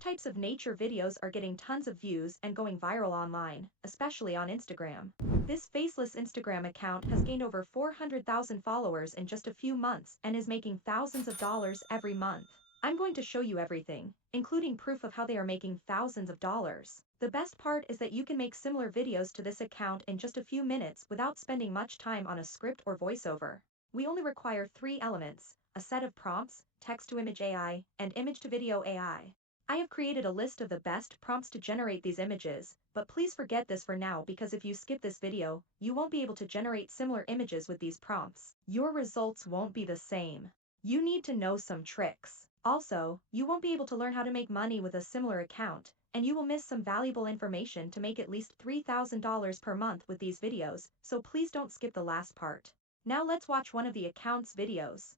types of nature videos are getting tons of views and going viral online, especially on Instagram. This faceless Instagram account has gained over 400,000 followers in just a few months and is making thousands of dollars every month. I'm going to show you everything, including proof of how they are making thousands of dollars. The best part is that you can make similar videos to this account in just a few minutes without spending much time on a script or voiceover. We only require 3 elements: a set of prompts, text-to-image AI, and image-to-video AI. I have created a list of the best prompts to generate these images, but please forget this for now because if you skip this video, you won't be able to generate similar images with these prompts. Your results won't be the same. You need to know some tricks. Also, you won't be able to learn how to make money with a similar account, and you will miss some valuable information to make at least $3,000 per month with these videos, so please don't skip the last part. Now let's watch one of the account's videos.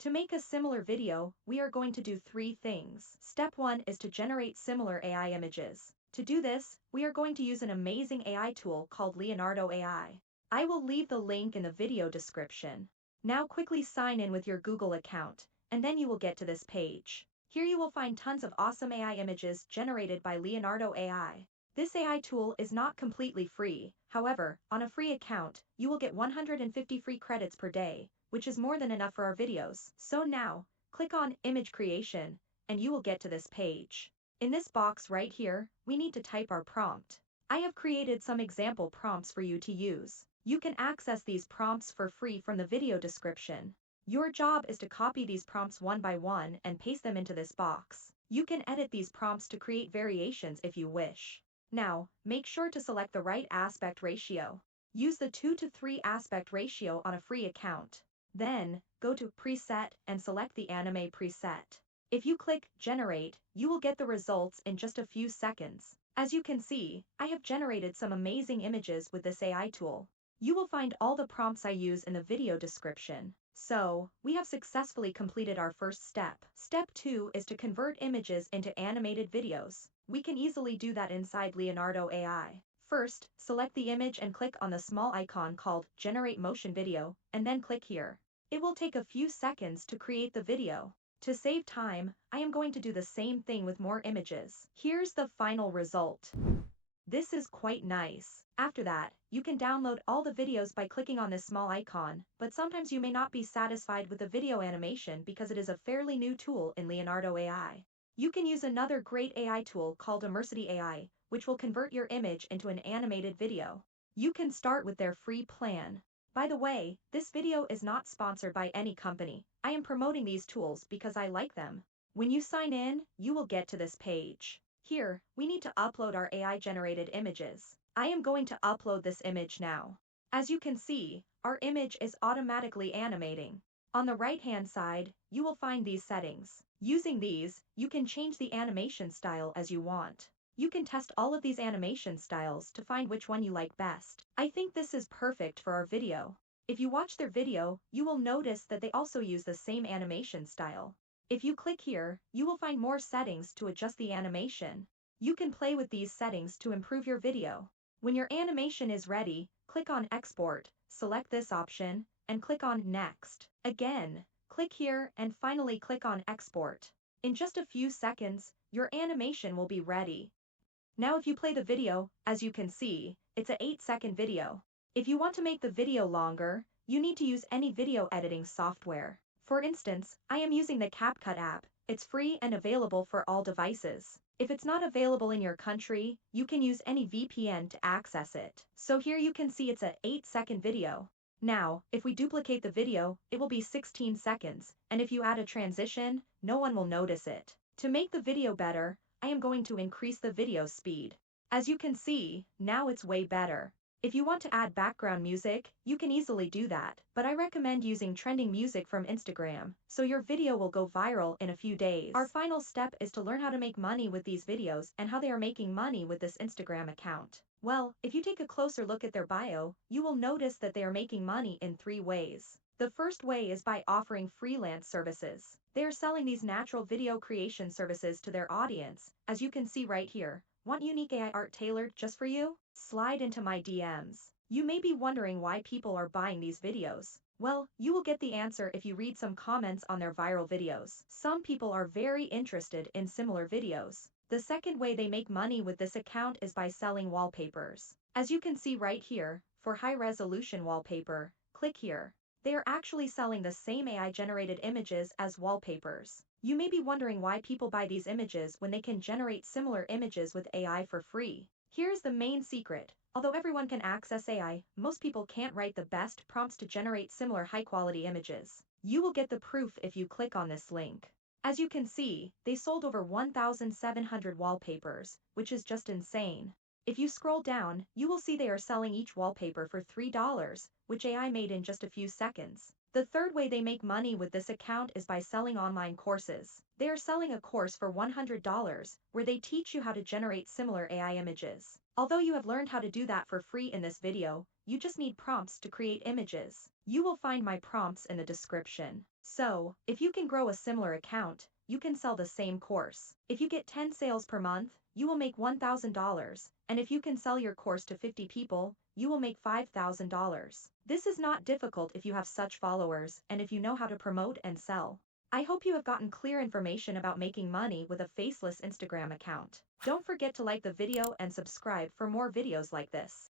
To make a similar video, we are going to do 3 things. Step 1 is to generate similar AI images. To do this, we are going to use an amazing AI tool called Leonardo AI. I will leave the link in the video description. Now quickly sign in with your Google account, and then you will get to this page. Here you will find tons of awesome AI images generated by Leonardo AI. This AI tool is not completely free. However, on a free account, you will get 150 free credits per day, which is more than enough for our videos. So now, click on Image Creation, and you will get to this page. In this box right here, we need to type our prompt. I have created some example prompts for you to use. You can access these prompts for free from the video description. Your job is to copy these prompts one by one and paste them into this box. You can edit these prompts to create variations if you wish. Now, make sure to select the right aspect ratio. Use the 2:3 aspect ratio on a free account. Then, go to Preset and select the Anime preset. If you click Generate, you will get the results in just a few seconds. As you can see, I have generated some amazing images with this AI tool. You will find all the prompts I use in the video description. So, we have successfully completed our first step. Step 2 is to convert images into animated videos. We can easily do that inside Leonardo AI. First, select the image and click on the small icon called Generate Motion Video, and then click here. It will take a few seconds to create the video. To save time, I am going to do the same thing with more images. Here's the final result. This is quite nice. After that, you can download all the videos by clicking on this small icon, but sometimes you may not be satisfied with the video animation because it is a fairly new tool in Leonardo AI. You can use another great AI tool called Immersity AI, which will convert your image into an animated video. You can start with their free plan. By the way, this video is not sponsored by any company. I am promoting these tools because I like them. When you sign in, you will get to this page. Here, we need to upload our AI-generated images. I am going to upload this image now. As you can see, our image is automatically animating. On the right-hand side, you will find these settings. Using these, you can change the animation style as you want. You can test all of these animation styles to find which one you like best. I think this is perfect for our video. If you watch their video, you will notice that they also use the same animation style. If you click here, you will find more settings to adjust the animation. You can play with these settings to improve your video. When your animation is ready, click on Export, select this option, and click on Next. Again, click here and finally click on Export. In just a few seconds, your animation will be ready. Now if you play the video, as you can see, it's an 8-second video. If you want to make the video longer, you need to use any video editing software. For instance, I am using the CapCut app. It's free and available for all devices. If it's not available in your country, you can use any VPN to access it. So here you can see it's an 8-second video. Now, if we duplicate the video, it will be 16 seconds, and if you add a transition, no one will notice it. To make the video better, I am going to increase the video speed. As you can see, now it's way better. If you want to add background music, you can easily do that, but I recommend using trending music from Instagram, so your video will go viral in a few days. Our final step is to learn how to make money with these videos and how they are making money with this Instagram account. Well, if you take a closer look at their bio, you will notice that they are making money in 3 ways. The first way is by offering freelance services. They are selling these natural video creation services to their audience, as you can see right here. Want unique AI art tailored just for you? Slide into my DMs. You may be wondering why people are buying these videos. Well, you will get the answer if you read some comments on their viral videos. Some people are very interested in similar videos. The second way they make money with this account is by selling wallpapers. As you can see right here, for high-resolution wallpaper, click here. They are actually selling the same AI-generated images as wallpapers. You may be wondering why people buy these images when they can generate similar images with AI for free. Here's the main secret. Although everyone can access AI, most people can't write the best prompts to generate similar high-quality images. You will get the proof if you click on this link. As you can see, they sold over 1,700 wallpapers, which is just insane. If you scroll down, you will see they are selling each wallpaper for $3, which AI made in just a few seconds. The third way they make money with this account is by selling online courses. They are selling a course for $100, where they teach you how to generate similar AI images. Although you have learned how to do that for free in this video, you just need prompts to create images. You will find my prompts in the description. So, if you can grow a similar account, you can sell the same course. If you get 10 sales per month, you will make $1,000, and if you can sell your course to 50 people, you will make $5,000. This is not difficult if you have such followers and if you know how to promote and sell. I hope you have gotten clear information about making money with a faceless Instagram account. Don't forget to like the video and subscribe for more videos like this.